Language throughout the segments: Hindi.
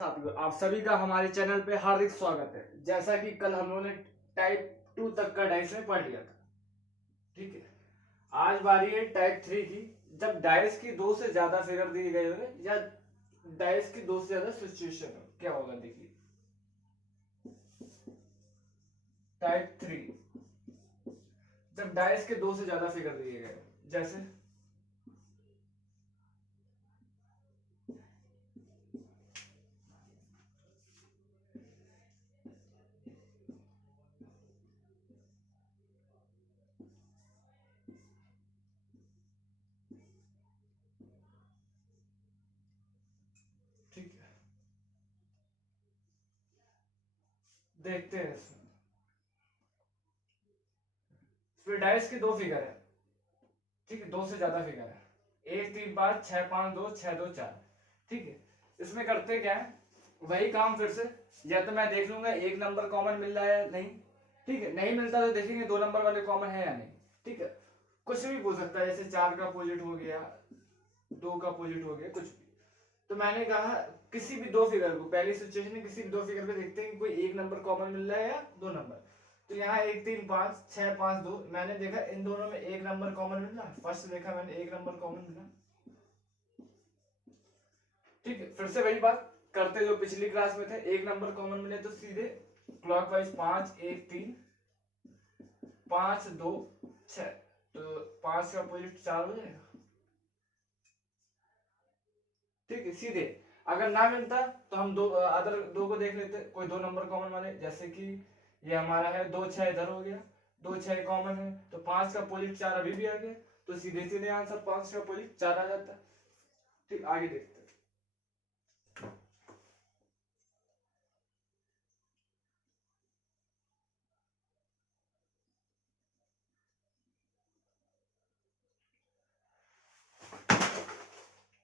साथियों, आप सभी का हमारे चैनल पे हार्दिक स्वागत है। जैसा कि कल हम लोगों ने टाइप 2 तक का डाइस में पढ़ लिया था, ठीक है। आज बारी है टाइप 3 की। जब डाइस की दो से ज्यादा फिगर दिए गए हो या डाइस की दो से ज्यादा सिचुएशन हो, क्या होगा देखिए। टाइप 3, जब डाइस के दो से ज्यादा फिगर दिए गए हो, जैसे ठीक है, देखते हैं इसमें डाइस के दो फिगर है, ठीक है, दो से ज्यादा फिगर है। 1 3 5 6 5 2 6 2 4, ठीक है। इसमें करते क्या है, वही काम फिर से। या तो मैं देख लूंगा एक नंबर कॉमन मिल रहा है या नहीं, ठीक है। नहीं मिलता तो देखेंगे दो नंबर वाले कॉमन है या नहीं, ठीक है। कुछ भी पूछ सकता है, जैसे 4 का अपोजिट हो गया, 2 का अपोजिट हो गया, कुछ भी। तो मैंने कहा किसी भी दो फिगर को, पहली सिचुएशन में किसी भी दो फिगर को देखते हैं कि कोई एक नंबर कॉमन मिल रहा है या दो नंबर। तो यहाँ 1 3 5 6 5 2, मैंने देखा इन दोनों में एक नंबर कॉमन मिल रहा है। फर्स्ट देखा मैंने एक नंबर कॉमन मिला, ठीक है। फिर से वही बात करते जो पिछली क्लास में थे, एक नंबर कॉमन मिले तो सीधे क्लॉकवाइज 5 1 3 5 2 6, तो 5 का अपोजिट 4 हो जाएगा, ठीक है, सीधे। अगर ना मिलता तो हम दो अदर दो को देख लेते, कोई दो नंबर कॉमन वाले। जैसे कि ये हमारा है 2 6 इधर हो गया, 2 6 कॉमन है, तो 5 का अपोजिट 4 अभी भी आ गया, तो सीधे सीधे आंसर 5 का अपोजिट 4 आ जाता है, ठीक। आगे देखते हैं।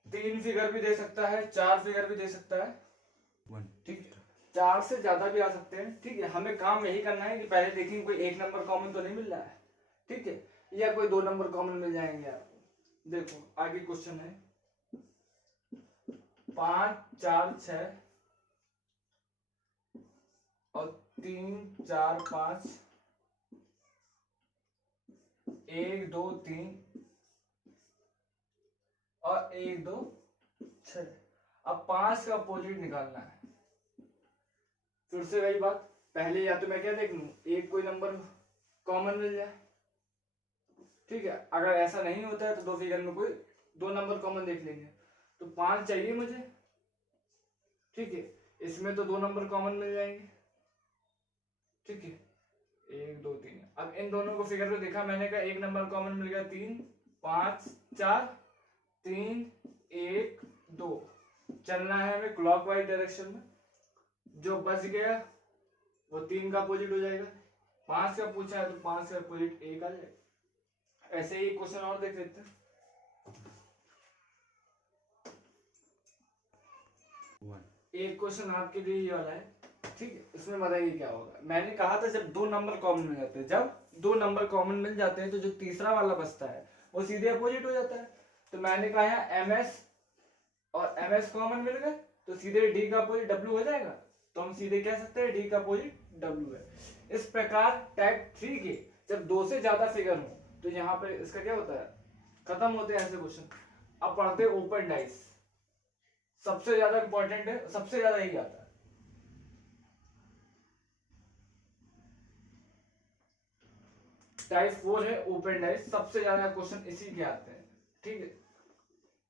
3 फिगर भी दे सकता है, 4 फिगर भी दे सकता है, ठीक है। 4 से ज्यादा भी आ सकते हैं, ठीक है। हमें काम यही करना है कि पहले देखेंगे कोई एक नंबर कॉमन तो नहीं मिल रहा है, ठीक है, या कोई दो नंबर कॉमन मिल जाएंगे आपको। देखो आगे क्वेश्चन है 5 4 6 और 3 4 5, 1 2 3 और 1 2 6। अब 5 का अपोजिट निकालना है। फिर से वही बात, पहले या तो मैं क्या देख लूं, एक कोई नंबर कॉमन मिल जाए, ठीक है। अगर ऐसा नहीं होता है तो दो फिगर में कोई दो नंबर कॉमन देख लेंगे। तो 5 चाहिए मुझे, ठीक है। इसमें तो दो नंबर कॉमन मिल जाएंगे, ठीक है, 1 2 3। अब इन दोनों को फिगर में देखा मैंने, कहा एक नंबर कॉमन मिल गया 3 5 4 3 1 2। चलना है हमें क्लॉकवाइज डायरेक्शन में। जो बच गया वो 3 का अपोजिट हो जाएगा। 5 का पूछा है तो 5 का अपोजिट 1 आ जाएगा। ऐसे ही क्वेश्चन और देख लेते हैं। एक क्वेश्चन आपके लिए ये वाला है, ठीक है। इसमें बताइए क्या होगा। मैंने कहा था जब दो नंबर कॉमन मिल जाते हैं, जब दो नंबर कॉमन मिल जाते हैं तो जो तीसरा वाला बचता है वो सीधे अपोजिट हो जाता है। तो मैंने कहा यहाँ ms और ms कॉमन मिल गए तो सीधे d का अपोजिट w हो जाएगा। तो हम सीधे कह सकते हैं d का अपोजिट w है। इस प्रकार टाइप 3 के जब दो से ज्यादा फिगर हो तो यहाँ पे इसका क्या होता है, खत्म होते हैं ऐसे क्वेश्चन। अब पढ़ते हैं ओपन डाइस, सबसे ज्यादा इंपॉर्टेंट है, सबसे ज्यादा यही आता है। टाइप 4 है ओपन डाइस, सबसे ज्यादा क्वेश्चन इसी के आते हैं, ठीक है।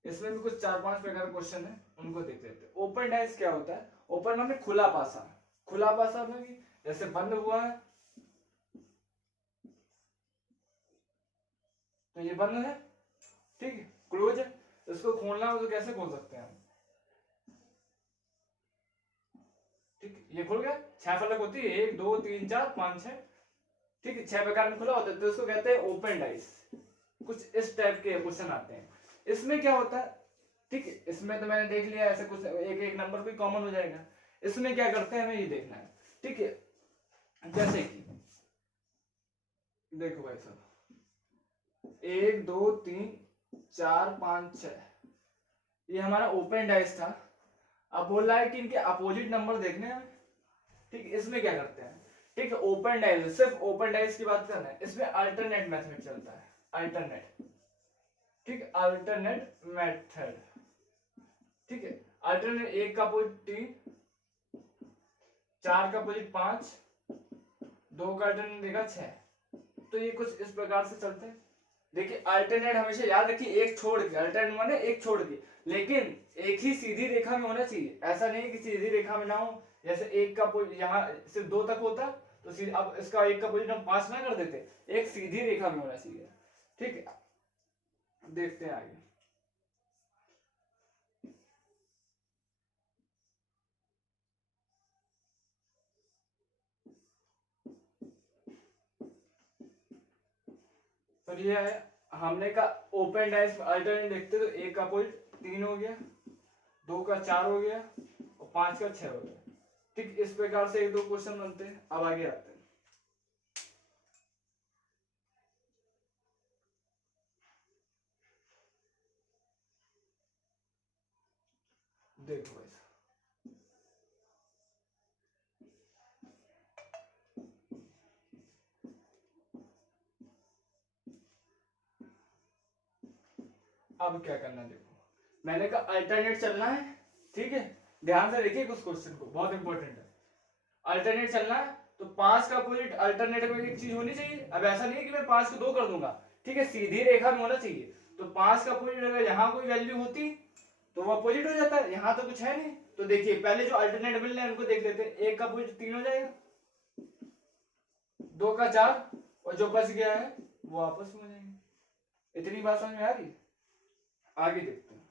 इसमें भी कुछ 4 5 प्रकार क्वेश्चन है, उनको देख लेते हैं। ओपन डाइस क्या होता है, ओपन माने खुला पासा। खुला पासा में भी जैसे बंद हुआ है तो ये बंद है, ठीक है, क्लोज है। इसको खोलना हो तो कैसे खोल सकते हैं हम, ठीक है। ये खुल गया, 6 फलक होती है, 1 2 3 4 5 6, ठीक है, 6 प्रकार में खुला होता है तो इसको कहते हैं ओपन डाइस। कुछ इस टाइप के क्वेश्चन आते हैं। इसमें क्या होता है, ठीक है, इसमें तो मैंने देख लिया ऐसे कुछ एक एक नंबर भी कॉमन हो जाएगा। इसमें क्या करते हैं हमें ये देखना है, ठीक है। जैसे कि देखो भाई साहब 1 2 3 4 5 6, ये हमारा ओपन डाइस था। अब बोल रहा है कि इनके अपोजिट नंबर देखने हैं, ठीक। इसमें क्या करते हैं, ठीक है, ओपन डाइस, सिर्फ ओपन डाइस की बात करना है, इसमें अल्टरनेट मेथड चलता है, अल्टरनेट, ठीक, अल्टरनेट मेथड, ठीक है। अल्टरनेट, एक का अपोजिट 3, 4 का अपोजिट 5, 2 का अल्टरनेट देगा 6, तो ये कुछ इस प्रकार से चलते हैं। देखिए अल्टरनेट हमेशा याद रखिए, एक छोड़ के, अल्टरनेट माने एक छोड़ के, लेकिन एक ही सीधी रेखा में होना चाहिए, ऐसा नहीं कि सीधी रेखा में ना हो, जैसे एक का यहाँ सिर्फ 2 तक होता तो अब इसका एक का पोजीशन हम 5 ना कर देते, एक सीधी रेखा में होना चाहिए, ठीक है। देखते हैं आगे। फिर ये है, हमने का ओपन डाइस में अल्टरनेट देखते तो एक का अपोजिट 3 हो गया, 2 का 4 हो गया और 5 का 6 हो गया, ठीक। इस प्रकार से एक दो क्वेश्चन बनते हैं। अब आगे आते हैं, देखो ऐसा, अब क्या करना है, देखो मैंने कहा अल्टरनेट चलना है, ठीक है, ध्यान से देखिए उस क्वेश्चन को, बहुत इंपॉर्टेंट है। अल्टरनेट चलना है तो 5 का अपोजिट अल्टरनेट में एक चीज होनी चाहिए। अब ऐसा नहीं है कि मैं 5 को 2 कर दूंगा, ठीक है, सीधी रेखा में होना चाहिए। तो 5 का अपोजिट अगर यहाँ कोई वैल्यू होती तो वो अपोजिट हो जाता है, यहाँ तो कुछ है नहीं। तो देखिए पहले जो अल्टरनेट मिल रहे हैं उनको देख लेते हैं। एक का अपोजिट 3 हो जाएगा, 2 का 4 और जो बच गया है वो आपस में हो जाएंगे। इतनी बात समझ में आ रही है? आगे देखते हैं।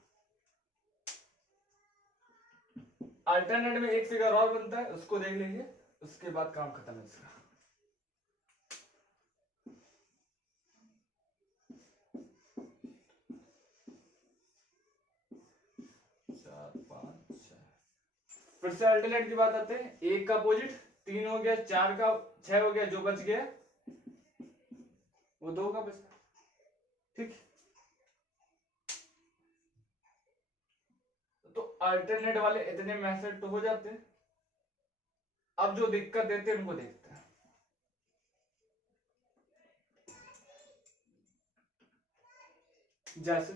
अल्टरनेट में एक फिगर और बनता है, उसको देख लेंगे, उसके बाद काम खत्म है इसका। फिर से अल्टरनेट की बात आते हैं। एक का अपोजिट 3 हो गया, 4 का 6 हो गया, जो बच गया वो 2 का बचा, ठीक। तो अल्टरनेट वाले इतने मेथड तो हो जाते हैं। अब जो दिक्कत देते हैं उनको देखते हैं। जैसे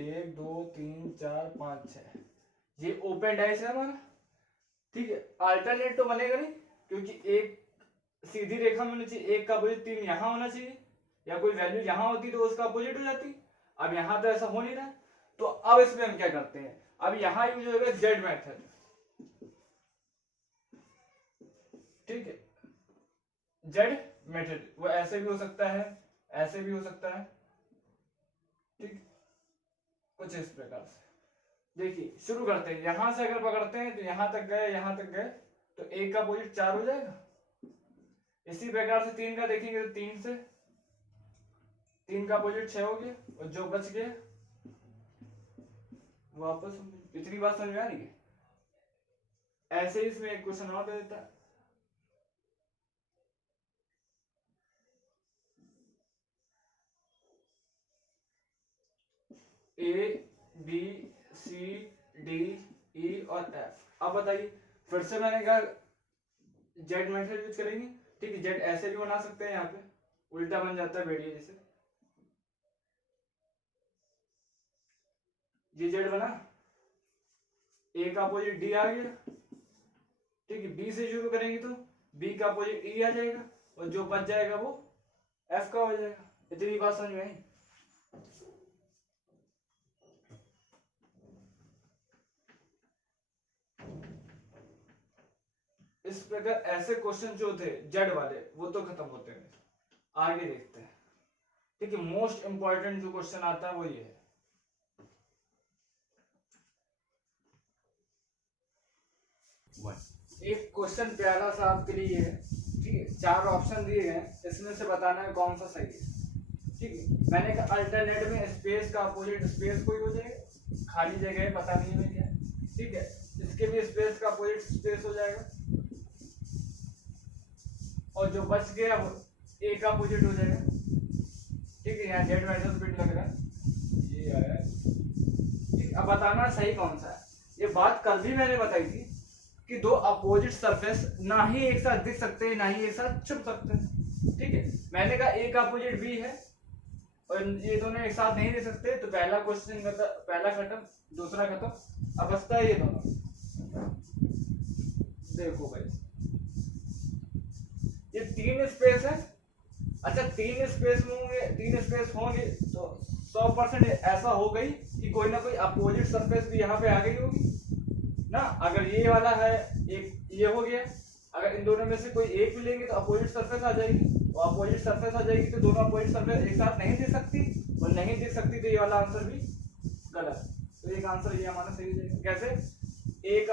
1 2 3 4 5 6, ये ओपन डाइस है हमारा, ठीक है। अल्टरनेट तो बनेगा नहीं, क्योंकि एक सीधी रेखा में होना चाहिए, एक का अपोजिट 3 यहाँ होना चाहिए, या कोई वैल्यू यहाँ होती तो उसका अपोजिट हो जाती। अब यहाँ तो ऐसा हो नहीं रहा, तो अब इसमें हम क्या करते हैं, अब यहाँ यूज होगा जेड मेथड, ठीक है, जेड मेथड। वो ऐसे भी हो सकता है, ऐसे भी हो सकता है, ठीक, कुछ इस प्रकार से। देखिए शुरू करते हैं, यहां से अगर पकड़ते हैं तो यहां तक गए, यहां तक गए, तो एक का अपोजिट 4 हो जाएगा। इसी प्रकार से 3 का देखेंगे तो 3 से 3 का अपोजिट 6 हो गया, और जो बच गया वापस। इतनी बात समझ में आ रही है? ऐसे ही इसमें एक क्वेश्चन और दे देता है। ए बी सी डी ई और एफ। अब बताइए, फिर से मैंने कहा जेड मेथड यूज करेंगे, ठीक है। जेड ऐसे भी बना सकते हैं, यहाँ पे उल्टा बन जाता है भेड़िए जैसे। ये जेड बना, ए का अपोजिट डी आ गया, ठीक है। बी से शुरू करेंगे तो बी का अपोजिट ई आ जाएगा, और जो बच जाएगा वो एफ का हो जाएगा। इतनी बात समझ में आई? इस प्रकार ऐसे क्वेश्चन जो थे जेड वाले वो तो खत्म होते हैं। आगे देखते हैं, ठीक है। मोस्ट इंपॉर्टेंट जो क्वेश्चन आता है वो ये है। एक क्वेश्चन प्यारा सा आपके लिए है, ठीक है। 4 ऑप्शन दिए गए, इसमें से बताना है कौन सा सही है, ठीक है। मैंने कहा अल्टरनेट में स्पेस का अपोजिट स्पेस कोई हो जाएगा, खाली जगह है पता नहीं है क्या, ठीक है। इसके भी स्पेस का अपोजिट स्पेस हो जाएगा, और जो बच गया वो ए का अपोजिट हो जाएगा, ठीक है, यहाँ जेड माइनस बिट लग रहा है, ये आया है, ठीक। अब बताना सही कौन सा है। ये बात कल भी मैंने बताई थी कि दो अपोजिट सरफेस ना ही एक साथ दिख सकते हैं ना ही एक साथ छुप सकते हैं, ठीक है। मैंने कहा एक अपोजिट बी है और ये दोनों एक साथ नहीं दे सकते, तो पहला क्वेश्चन पहला खत्म, दूसरा खत्म। अब बचता है ये दोनों। देखो भाई, ये तीन स्पेस है। अच्छा, तीन स्पेस होंगे तो 100% ऐसा हो गई कि कोई ना कोई अपोजिट सरफेस भी यहाँ पे आ गई होगी ना। अगर ये वाला है, एक ये हो गया, अगर इन दोनों में से कोई एक भी लेंगे तो अपोजिट सरफेस आ जाएगी, और अपोजिट सरफेस आ जाएगी तो दोनों अपोजिट सरफेस एक साथ नहीं दे सकती, और नहीं दे सकती तो ये वाला आंसर भी गलत। तो एक आंसर ये हमारा सही हो जाएगा। कैसे? एक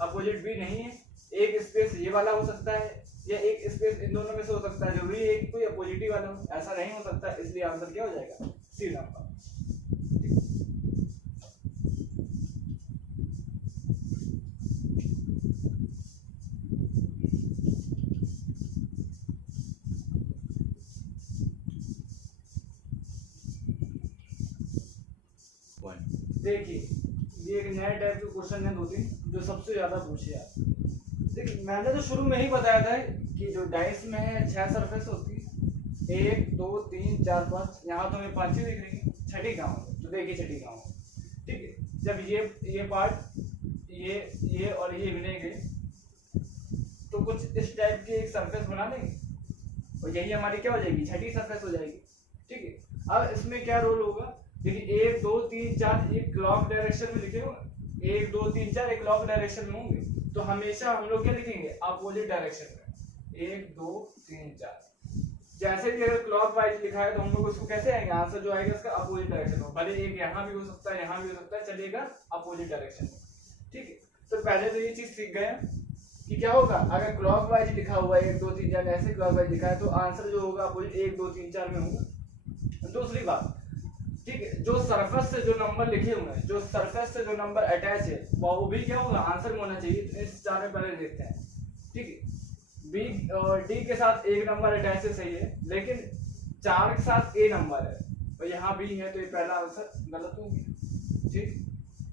अपोजिट भी नहीं है, एक स्पेस ये वाला हो सकता है या एक स्पेस इन दोनों में से हो सकता है, जरूरी है कि कोई अपोजिट वाला हो, ऐसा नहीं हो सकता। इसलिए आंसर क्या हो जाएगा? C number. देखिए, ये एक नया टाइप के क्वेश्चन है, दो तीन जो सबसे ज्यादा पूछे यार। देखिए, मैंने तो शुरू में ही बताया था कि जो डाइस में है 6 सरफेस होती है, 1 2 3 4 5, यहाँ तो हमें 5 ही दिख रही है, छठी कहाँ हो? तो देखिए छठी कहाँ हो, ठीक है। जब ये पार्ट ये और ये मिलेंगे तो कुछ इस टाइप की एक सरफेस बना लेंगे, और यही हमारी क्या हो जाएगी? छठी सरफेस हो जाएगी, ठीक है। अब इसमें क्या रोल होगा? देखिए 1 2 3 4 ये क्लॉक डायरेक्शन में लिखे होंगे, 1 2 3 4 एक क्लॉक डायरेक्शन में होंगे, तो हमेशा हम लोग क्या लिखेंगे? अपोजिट डायरेक्शन में 1 2 3 4। जैसे भी अगर क्लॉक वाइज लिखा है तो हम लोग उसको कैसे आएंगे? आंसर जो आएगा इसका अपोजिट डायरेक्शन में, भले एक यहाँ भी हो सकता है यहाँ भी हो सकता है, चलेगा अपोजिट डायरेक्शन में, ठीक है। तो पहले तो ये चीज सीख गए कि क्या होगा अगर क्लॉक वाइज लिखा हुआ है 1 2 3 4 ऐसे क्लॉक वाइज लिखा है तो आंसर जो होगा अपोजिट 1 2 3 4 में होगा। दूसरी बात, ठीक है, जो सरफेस से जो नंबर लिखे हुए हैं, जो सरफेस से जो नंबर अटैच है वो भी क्या होगा? आंसर में होना चाहिए। तो इस 4 में पहले देखते हैं, ठीक है। बी और डी के साथ एक नंबर अटैच है, सही है, लेकिन 4 के साथ ए नंबर है और यहाँ बी है, तो ये पहला आंसर गलत हो गया, ठीक।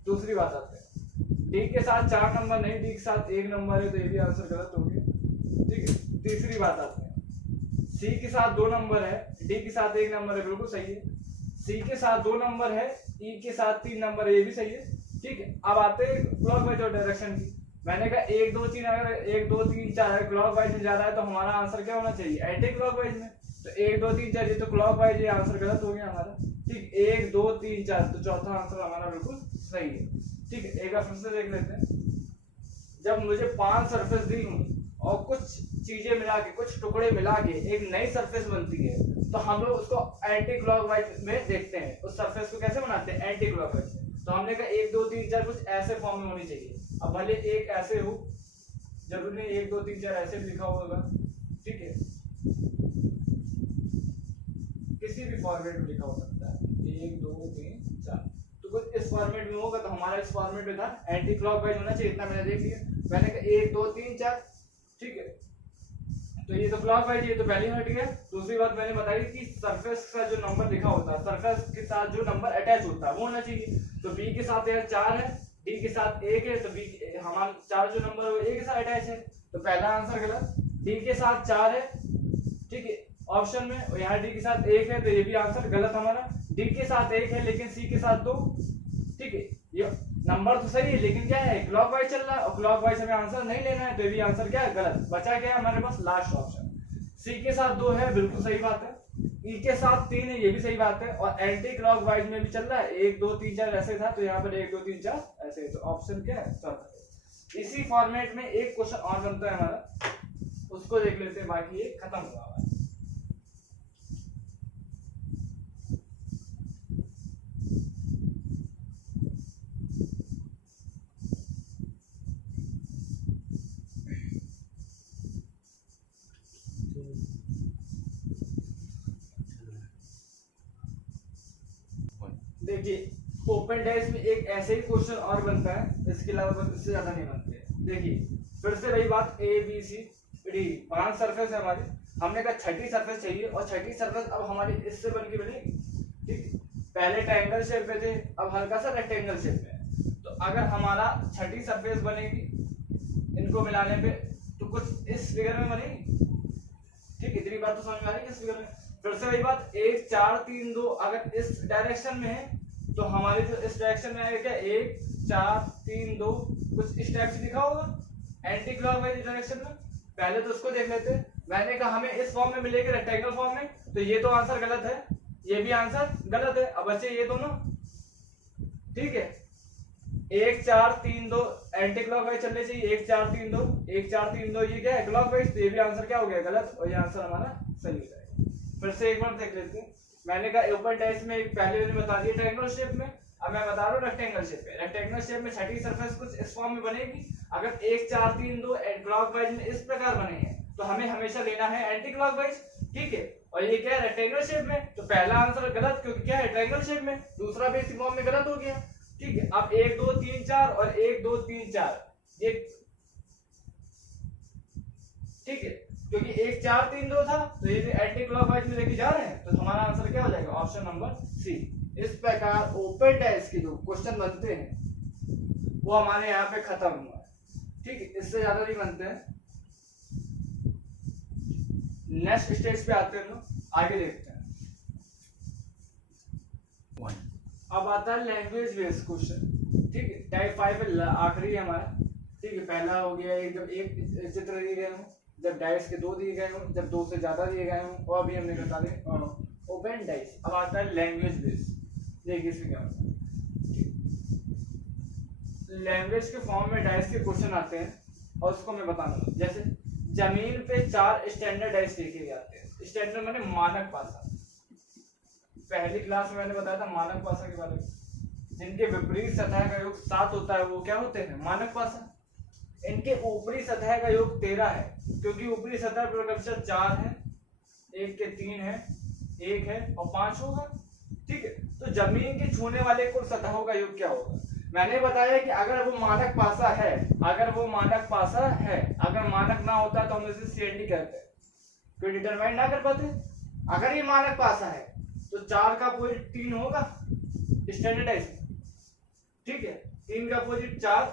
दूसरी बात आते हैं, डी के साथ 4 नंबर नहीं, डी के साथ एक नंबर है, तो ये भी आंसर गलत हो गया, ठीक है। तीसरी बात आते हैं, सी के साथ 2 नंबर है, डी के साथ एक नंबर है, बिल्कुल सही है। सी के साथ 2 नंबर है, ई के साथ 3 नंबर है, ये भी सही है, ठीक है। अब आते हैं क्लॉक वाइज और डायरेक्शन की। मैंने कहा 1 2 3, अगर 1 2 3 4 अगर क्लॉक वाइज में जा रहा है तो हमारा आंसर क्या होना चाहिए? एंटी क्लॉक वाइज में। तो 1 2 3 4 ये तो क्लॉक वाइज, ये आंसर गलत हो गया हमारा, ठीक। 1 2 3 4, तो चौथा आंसर हमारा बिल्कुल सही है, ठीक है। एक बार फिर से देख लेते हैं। जब मुझे 5 सरफेस दी हूँ और कुछ चीजें मिला के, कुछ टुकड़े मिला के एक नई सरफेस बनती है, तो हम लोग उसको एंटी क्लॉकवाइज में देखते हैं। उस सरफेस को कैसे बनाते हैं? Anti clockwise. तो हमने कहा 1 2 3 4 कुछ ऐसे फॉर्म में होनी चाहिए। अब भले एक ऐसे हो, जरूरी नहीं 1 2 3 4 ऐसे भी लिखा होगा, ठीक है, किसी भी फॉर्मेट में लिखा हो सकता है 1 2 3 4, तो कुछ इस फॉर्मेट में होगा, तो हमारा इस फॉर्मेट में था एंटी क्लॉकवाइज होना चाहिए। इतना मैंने देख लिया। मैंने कहा 1 2 3 4, ठीक है, तो ये तो क्लॉकवाइज, ये तो पहले हट गया। दूसरी बात मैंने बताई कि सरफेस का जो नंबर लिखा होता है, सरफेस के साथ जो नंबर अटैच होता है वो होना चाहिए। तो बी के साथ यार 4 है, डी के साथ 1 है, तो बी हमारा 4 जो नंबर है वो ए के साथ अटैच है, तो पहला आंसर गलत। डी के साथ 4 है, ठीक है, ऑप्शन में, और यहाँ डी के साथ 1 है, तो ये भी आंसर गलत हमारा। डी के साथ 1 है लेकिन सी के साथ 2, ठीक है, ये नंबर तो सही है लेकिन क्या है? क्लॉकवाइज चल रहा है, और क्लॉकवाइज हमें आंसर नहीं लेना है, तो ये भी आंसर क्या है? गलत। बचा क्या है हमारे पास? Last option. सी के साथ 2 है, बिल्कुल सही बात है। ई के साथ 3 है, ये भी सही बात है, और एंटी क्लॉकवाइज में भी चल रहा है 1 2 3 4 ऐसे था, तो यहाँ पर 1 2 3 4 ऐसे, तो ऑप्शन क्या है? चौथा। इसी फॉर्मेट में एक क्वेश्चन और बनता है हमारा, उसको देख लेते हैं, बाकी ये खत्म हुआ हमारा। देखिए ओपन डेस्क में एक ऐसे ही क्वेश्चन और बनता है, इसके अलावा बस इससे ज्यादा नहीं बनते। देखिए फिर से रही बात, A B C D 5 surface है हमारी, हमने कहा छठी सरफेस चाहिए और छठी सरफेस अब हमारी इससे बन के बनेगी, ठीक। पहले ट्रायंगल शेप में थे, अब हल्का सा रेक्टेंगल शेप में। तो अगर हमारा छठी सरफेस बनेगी इनको मिलाने पे तो कुछ इस फिगर में बनेगी, ठीक। इतनी बात तो समझ में आ रही है इस फिगर में। फिर से वही बात 1 4 3 2 अगर इस डायरेक्शन में है तो हमारे जो इस डायरेक्शन में आएगा क्या 1 4 3 2 कुछ इस टाइप से लिखा होगा एंटी क्लॉकवाइज डायरेक्शन में। पहले तो उसको देख लेते हैं। मैंने कहा हमें इस फॉर्म में मिलेगी रेक्टेंगल फॉर्म में, तो ये तो आंसर गलत है, ये भी आंसर गलत है। अब बच्चे ये दोनों, ठीक है। 1 4 3 2 एंटी क्लॉकवाइज चलने चाहिए, 1 4 3 2 1 4 3 2 ये क्या है क्लॉकवाइज, तो ये भी आंसर क्या हो गया गलत, और ये आंसर हमारा सही हो जाएगा। फिर से एक बार देख लेते हैं। मैंने कहा ओपन टेस्ट में पहले मैंने बता दिया ट्रायंगल शेप में, अब मैं बता रहा हूँ रेक्टेंगल शेप में। रेक्टेंगल शेप में छठी सरफेस कुछ इस फॉर्म में बनेगी। अगर 1 4 3 2 क्लॉकवाइज में इस प्रकार बने हैं तो हमें हमेशा लेना है एंटी क्लॉकवाइज, ठीक है। और ये क्या है रेक्टेंगल शेप में, तो पहला आंसर गलत क्योंकि क्या है ट्रायंगल शेप में, दूसरा भी इसी फॉर्म में गलत हो गया, ठीक है। अब 1 2 3 4 और 1 2 3 4 ये, ठीक है, क्योंकि 1 4 3 2 था तो ये भी एंटी क्लॉकवाइज में लेके जा रहे हैं, तो हमारा आंसर क्या हो जाएगा ऑप्शन नंबर सी। इस प्रकार ओपन टेस्ट के जो क्वेश्चन बनते हैं वो हमारे यहाँ पे खत्म हुआ है, ठीक है। इससे ज्यादा नहीं बनते हैं। नेक्स्ट स्टेज पे आते हैं लोग, आगे देखते हैं। अब आता है लैंग्वेज बेस्ड क्वेश्चन, ठीक है। टाइप 5 आखिरी है हमारा, ठीक है। पहला हो गया एक जब एक चित्र दिए गए हों, जब डाइस के 2 दिए गए हों, जब 2 से ज्यादा दिए गए हों, और अभी हमने बता दें ओपन डाइस। अब आता है लैंग्वेज बेस्ड, देखिए इसमें क्या होता है। लैंग्वेज के फॉर्म में डाइस के क्वेश्चन आते हैं और उसको मैं बताऊंगा। जैसे जमीन पे 4 स्टैंडर्ड डाइस लिखे जाते हैं। स्टैंडर्ड माने मानक पासा। पहली क्लास में मैंने बताया था मानक पासा के बारे में, जिनके विपरीत सतह का योग 7 होता है वो क्या होते हैं मानक पासा। इनके ऊपरी सतह का योग 13 है, क्योंकि ऊपरी सतह पर कक्षा 4 है, एक के 3 है, 1 है और 5 होगा, ठीक है। तो जमीन के छूने वाले कुल सतहों का योग क्या होगा। मैंने बताया कि अगर वो मानक पासा है, अगर वो मानक पासा है, अगर मानक ना होता तो हम इसे सीएनडी कहते हैं, कोई डिटरमाइन ना कर पाते। अगर ये मानक पासा है तो 4 का अपोजिट 3 होगा स्टैंडर्डाइज, ठीक है। 3 का अपोजिट 4,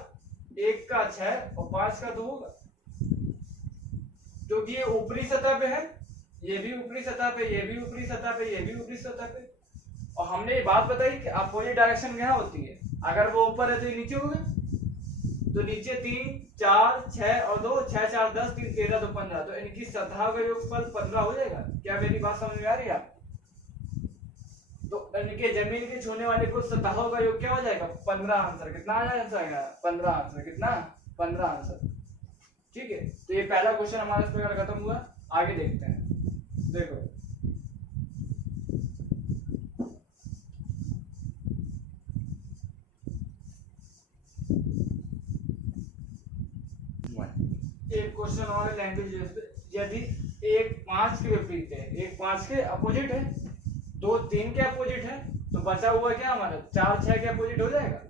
1 का 6 और 5 का 2 होगा, क्योंकि ये ऊपरी सतह पे है, ये भी ऊपरी सतह पे, ये भी ऊपरी सतह पे, ये भी ऊपरी सतह पे। और हमने ये बात बताई कि अपोजिट डायरेक्शन क्या होती है, अगर वो ऊपर है तो ये नीचे होगा, तो नीचे 3 4 6 और 2 6 4 10 3 13 तो 15, तो इनकी सतह का योगफल 15 हो जाएगा। क्या मेरी बात समझ में आ रही है आप? तो इनके जमीन के छूने वाले कुछ सतहों का योग क्या हो जाएगा 15 आंसर। कितना आ जाएगा 15 आंसर, कितना 15 आंसर, ठीक है। तो ये पहला क्वेश्चन हमारा इस प्रकार खत्म हुआ। आगे देखते हैं, देखो एक क्वेश्चन और है लैंग्वेज। यदि 1 5 के विपरीत है, 1 5 के अपोजिट है, 2 3 के अपोजिट है, तो बचा हुआ क्या हमारा 4 6 के अपोजिट हो जाएगा।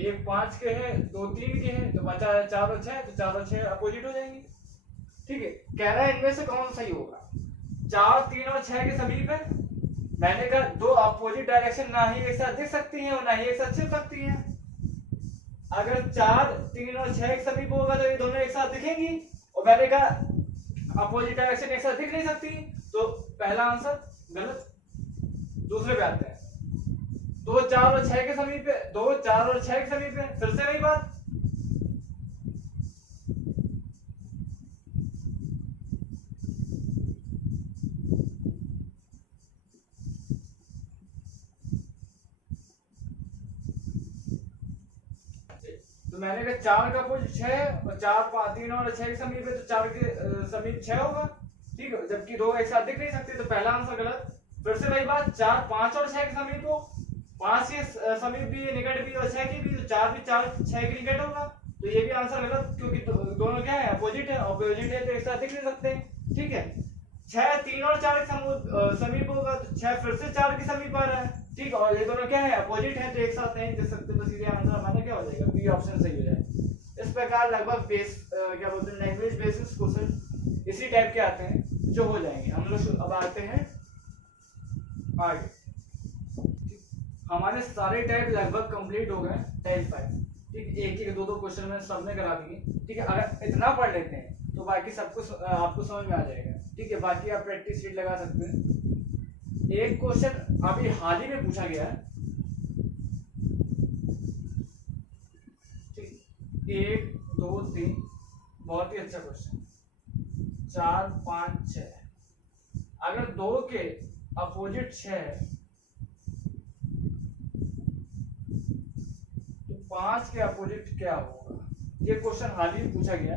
1 5 के है, 2 3 के है, तो बचा 4 और 6, तो 4 और 6 अपोजिट हो जाएंगे, ठीक है। कह रहा है इनमें से कौन सही होगा। 4 3 और 6 के समीप है। मैंने कहा 2 अपोजिट डायरेक्शन ना ही एक साथ दिख सकती हैं और ना ही एक साथ छिप सकती हैं। अगर 4 3 और 6 के समीप होगा तो ये दोनों एक साथ दिखेंगी, और मैंने कहा अपोजिट डायरेक्शन एक साथ दिख नहीं सकती, तो पहला आंसर गलत। दूसरे पे आते हैं, 2 4 और 6 के समीप है, 2 4 और 6 के समीप है, फिर से वही बात। तो मैंने कहा 4 का अपोजिट 6 और 4 5 3 और 6 के समीप है, तो 4 के समीप 6 होगा, ठीक है। जबकि 2 एक साथ दिख नहीं सकते, तो पहला आंसर गलत। फिर से वही बात, 4 5 और 6 के समीप हो, 5 के समीप भी निकट भी और 6 की भी, तो 4 भी 4 6 के निकट होगा, तो ये भी आंसर गलत, क्योंकि दोनों क्या है अपोजिट है, अपोजिट है तो एक साथ दिख नहीं सकते, ठीक है। 6 3 और 4 के समीप होगा, तो 6 फिर से 4 के समीप आ रहा है, ठीक है। और ये दोनों क्या है अपोजिट है, तो एक साथ नहीं दिख सकते, तो सीधे आंसर हमारा क्या हो जाएगा बी ऑप्शन सही हो जाएगा। इस प्रकार लगभग बेस क्या बोलते हैं लैंग्वेज बेसिस क्वेश्चन इसी टाइप के आते हैं जो हो जाएंगे। हम लोग अब आते हैं आगे। हमारे सारे टाइप लगभग कंप्लीट हो गए टाइप 5। ठीक, एक एक दो दो क्वेश्चन में सबने करा दिए। ठीक है, अगर इतना पढ़ लेते हैं तो बाकी सब कुछ आपको समझ में आ जाएगा। ठीक है, बाकी आप प्रैक्टिस शीट लगा सकते हैं। एक क्वेश्चन अभी हाल ही में पूछा गया है। ठीक, 1 2 3 बहुत ही अच्छा क्वेश्चन। 4 5 6 अगर 2 के अपोजिट 6 है तो 5 के अपोजिट क्या होगा? ये क्वेश्चन हाल ही में पूछा गया।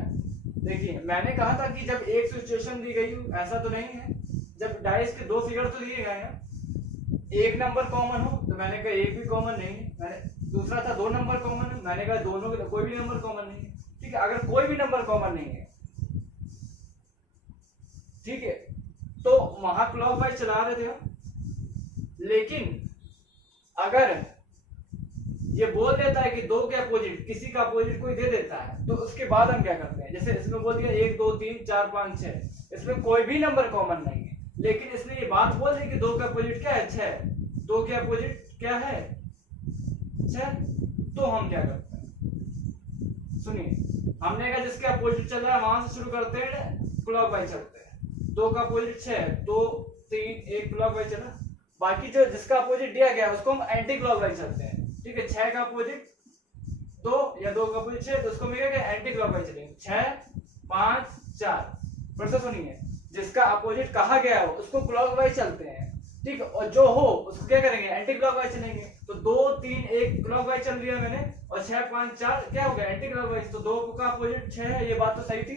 देखिए, मैंने कहा था कि जब एक सिचुएशन दी गई हो, ऐसा तो नहीं है। जब डाइस के 2 फिगर तो दिए गए हैं, एक नंबर कॉमन हो तो मैंने कहा एक भी कॉमन नहीं है। मैंने दूसरा था 2 नंबर कॉमन है, मैंने कहा दोनों के कोई भी नंबर कॉमन नहीं है। ठीक है, अगर कोई भी नंबर कॉमन नहीं है, ठीक है, तो वहां क्लॉकवाइज चला रहे थे हम। लेकिन अगर ये बोल देता है कि 2 के अपोजिट किसी का अपोजिट कोई दे देता है तो उसके बाद हम क्या करते हैं? जैसे इसमें बोल दिया 1 2 3 4 5 6, इसमें कोई भी नंबर कॉमन नहीं है, लेकिन इसने ये बात बोल दी कि 2 का अपोजिट क्या है? 6। 2 के अपोजिट क्या है? 6। तो हम क्या करते हैं? सुनिए, हमने कहा जिसके अपोजिट चल रहा है वहां से शुरू करते हैं, क्लॉकवाइज चलते हैं। 2 का अपोजिट 6, 2 3 1 क्लॉकवाइज चला। बाकी जो जिसका अपोजिट दिया गया उसको हम एंटी क्लॉकवाइज चलते हैं। ठीक है, 6 का अपोजिट 2 या 2 का अपोजिट 6, तो उसको हम क्या एंटी क्लॉकवाइज चलेंगे। 6 5 4। फिर से सुनिए, जिसका अपोजिट कहा गया हो उसको क्लॉकवाइज चलते हैं। ठीक है, और जो हो उसको क्या करेंगे? एंटी क्लॉकवाइज चलेंगे। तो 2 3 1 क्लॉकवाइज चल दिया मैंने, और 6 5 4 क्या हो गया? Anti clockwise. तो 2 का अपोजिट 6 है, ये बात तो सही थी।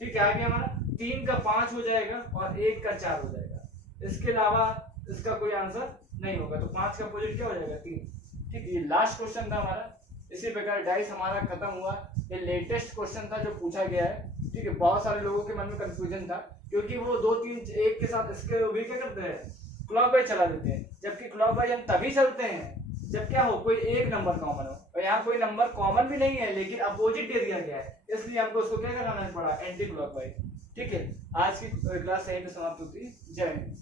ठीक है, आगे हमारा 3 का 5 हो जाएगा और 1 का 4 हो जाएगा। इसके अलावा इसका कोई आंसर नहीं होगा। तो 5 का अपोजिट क्या हो जाएगा? 3। ठीक, ये लास्ट क्वेश्चन था हमारा। इसी प्रकार डाइस हमारा खत्म हुआ। ये लेटेस्ट क्वेश्चन था जो पूछा गया है। ठीक है, बहुत सारे लोगों के मन में कंफ्यूजन था, क्योंकि वो 2 3 1 के साथ इसके भी क्या करते हैं? क्लॉकवाइज चला देते हैं। जबकि क्लॉकवाइज हम तभी चलते हैं जब क्या हो? कोई एक नंबर कॉमन हो। और यहाँ कोई नंबर कॉमन भी नहीं है, लेकिन अपोजिट दे दिया गया है, इसलिए हमको उसको क्या कराना पड़ा? Anti clockwise. ठीक है, आज की क्लास यहीं पे समाप्त होती है। जय हिंद।